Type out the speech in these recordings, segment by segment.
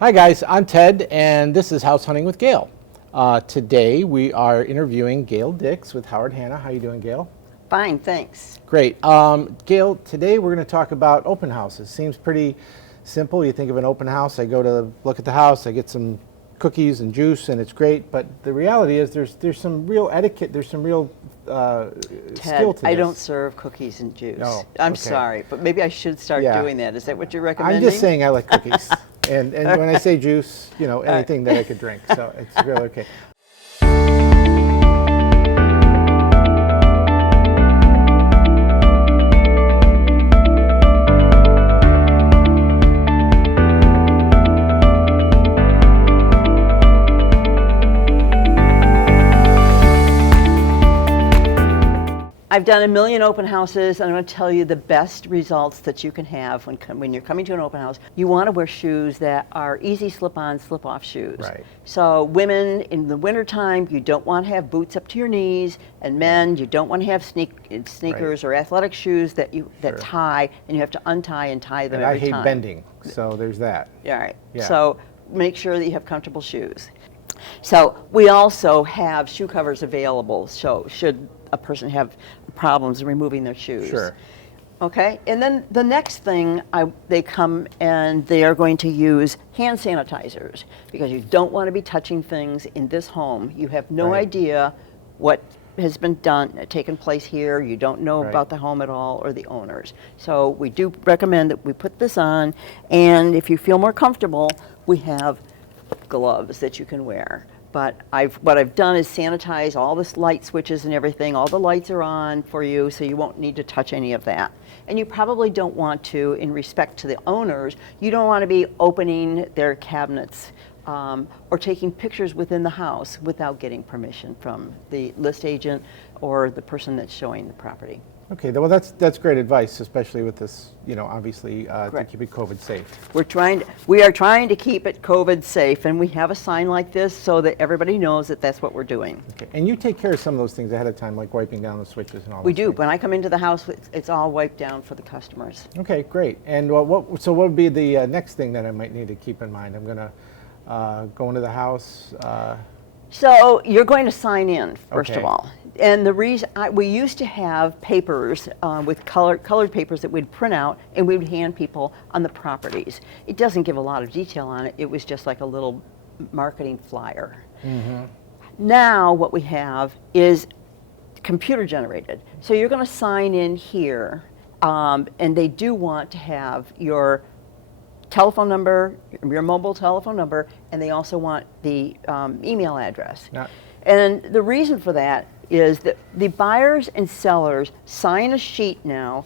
Hi guys, I'm Ted and this is House Hunting with Gail. Today we are interviewing GailDicks with Howard Hanna. How you doing, Gail? Fine, thanks. Great. Gail, today we're going to talk about open houses. Seems pretty simple. You think of an open house, I go to look at the house, I get some cookies and juice and it's great, but the reality is there's some real etiquette, there's some real Ted, skill to this. I don't serve cookies and juice. No, I'm okay. sorry, but maybe I should start doing that. Is that what you're recommending? I'm just saying I like cookies. And when I say juice, you know, anything that I could drink. So it's really okay. I've done a million open houses, and I'm going to tell you the best results that you can have when you're coming to an open house. You want to wear shoes that are easy slip-on, slip-off shoes. Right. So women, in the wintertime, you don't want to have boots up to your knees, and men, you don't want to have sneakers or athletic shoes that tie, and you have to untie and tie them every time. I hate bending, so there's that. All right. Yeah. So make sure that you have comfortable shoes. So we also have shoe covers available, so should a person have problems removing their shoes. Sure. Okay, and then the next thing, they come and they are going to use hand sanitizers because you don't want to be touching things in this home. You have no idea what has been taken place here. You don't know about the home at all or the owners. So we do recommend that we put this on, and if you feel more comfortable, we have gloves that you can wear. But what I've done is sanitize all the light switches and everything. All the lights are on for you, so you won't need to touch any of that. And you probably don't want to, in respect to the owners, you don't want to be opening their cabinets or taking pictures within the house without getting permission from the list agent or the person that's showing the property. Okay, well that's great advice, especially with this, you know, obviously to keep it COVID safe. We are trying to keep it COVID safe, and we have a sign like this so that everybody knows that that's what we're doing. Okay, and you take care of some of those things ahead of time, like wiping down the switches and all that. We do. When I come into the house, it's all wiped down for the customers. Okay, great. And what would be the next thing that I might need to keep in mind? I'm going to go into the house. So you're going to sign in, first of all. And the reason, we used to have papers with colored papers that we'd print out and we would hand people on the properties. It doesn't give a lot of detail on it. It was just like a little marketing flyer. Mm-hmm. Now what we have is computer generated. So you're going to sign in here, and they do want to have your telephone number, your mobile telephone number, and they also want the email address. And the reason for that is that the buyers and sellers sign a sheet now,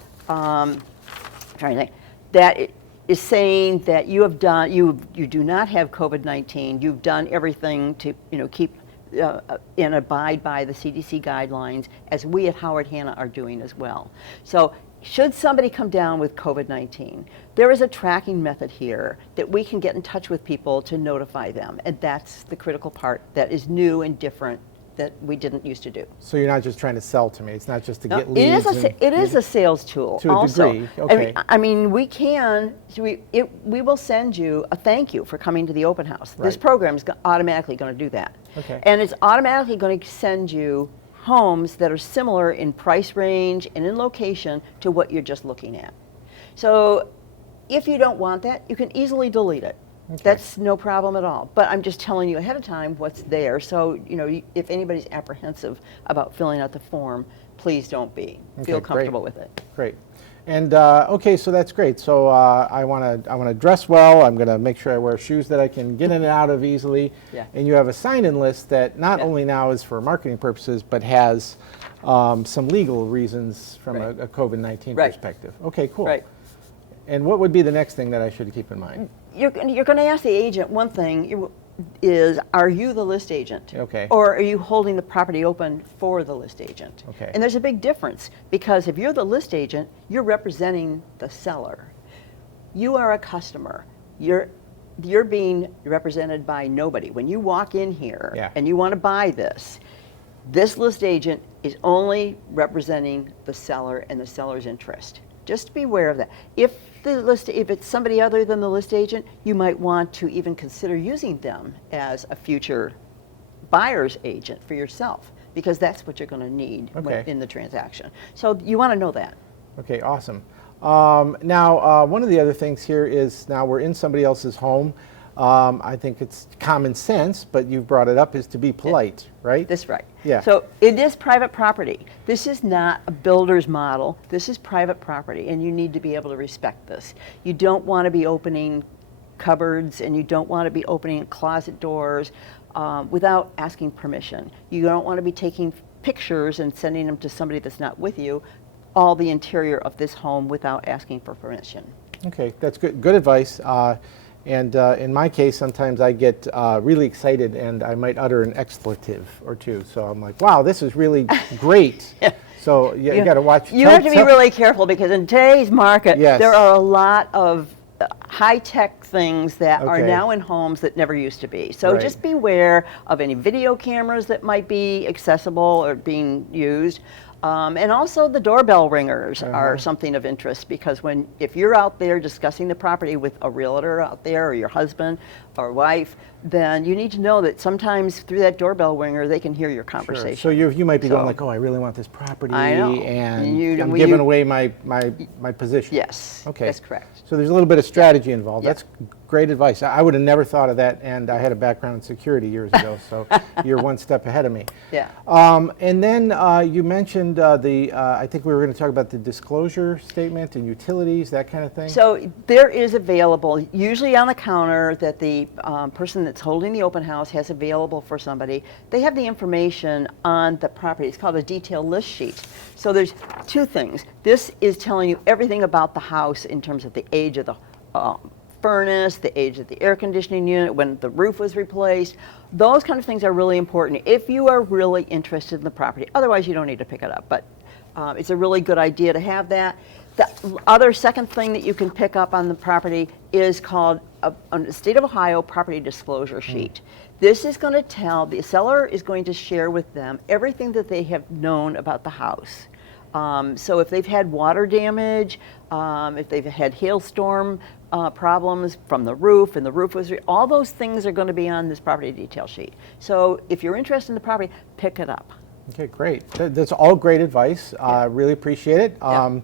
that is saying that you have done, you do not have COVID-19. You've done everything to keep and abide by the CDC guidelines, as we at Howard Hanna are doing as well. So should somebody come down with COVID-19, there is a tracking method here that we can get in touch with people to notify them, and that's the critical part that is new and different that we didn't used to do. So you're not just trying to sell to me. It's not just to get leads. It is a sales tool. To a degree, okay. I mean, we will send you a thank you for coming to the open house. This program is automatically going to do that. Okay. And it's automatically going to send you homes that are similar in price range and in location to what you're just looking at. So if you don't want that, you can easily delete it. Okay. That's no problem at all. But I'm just telling you ahead of time what's there. So, if anybody's apprehensive about filling out the form, please don't be. Feel comfortable with it. Great. And okay, so that's great. So I want to dress well. I'm going to make sure I wear shoes that I can get in and out of easily. Yeah. And you have a sign-in list that not only now is for marketing purposes, but has some legal reasons from a COVID-19 perspective. Okay, cool. Right. And what would be the next thing that I should keep in mind? You're going to ask the agent one thing. Is, are you the list agent? Okay. Or are you holding the property open for the list agent? Okay. And there's a big difference, because if you're the list agent, you're representing the seller. You are a customer. You're being represented by nobody. When you walk in here and you want to buy this list agent is only representing the seller and the seller's interest. Just be aware of that. If if it's somebody other than the list agent, you might want to even consider using them as a future buyer's agent for yourself, because that's what you're going to need in the transaction. So you want to know that. Okay, awesome. Now, one of the other things here is now we're in somebody else's home. I think it's common sense, but you've brought it up, is to be polite, right? That's right. Yeah. So it is private property. This is not a builder's model. This is private property, and you need to be able to respect this. You don't want to be opening cupboards, and you don't want to be opening closet doors without asking permission. You don't want to be taking pictures and sending them to somebody that's not with you, all the interior of this home, without asking for permission. Okay, that's good. Good advice. And in my case, sometimes I get really excited and I might utter an expletive or two. So I'm like, wow, this is really great. So you got to watch. You have to be really careful, because in today's market, there are a lot of high-tech things that are now in homes that never used to be. So just beware of any video cameras that might be accessible or being used. And also the doorbell ringers are something of interest, because if you're out there discussing the property with a realtor out there, or your husband or wife, then you need to know that sometimes through that doorbell ringer they can hear your conversation. Sure. So you might be going like, oh, I really want this property, I know. and I'm giving away my position. Yes, okay, that's correct. So there's a little bit of strategy involved. That's great advice. I would have never thought of that, and I had a background in security years ago, so you're one step ahead of me. Yeah. And then you mentioned I think we were going to talk about the disclosure statement and utilities, that kind of thing. So there is available, usually on the counter, that the person that's holding the open house has available for somebody. They have the information on the property. It's called a detail list sheet. So there's two things. This is telling you everything about the house in terms of the age of the furnace, the age of the air conditioning unit, when the roof was replaced. Those kind of things are really important if you are really interested in the property. Otherwise, you don't need to pick it up, but it's a really good idea to have that. The other second thing that you can pick up on the property is called a State of Ohio property disclosure sheet. This is going to tell, the seller is going to share with them everything that they have known about the house. So if they've had water damage, if they've had hailstorm problems from the roof, and the roof was, all those things are going to be on this property detail sheet. So if you're interested in the property, pick it up. Okay, great. That's all great advice. Really appreciate it.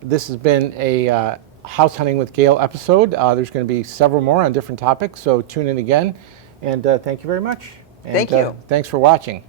This has been a House Hunting with Gail episode. There's going to be several more on different topics, so tune in again. And thank you very much. And, thank you. Thanks for watching.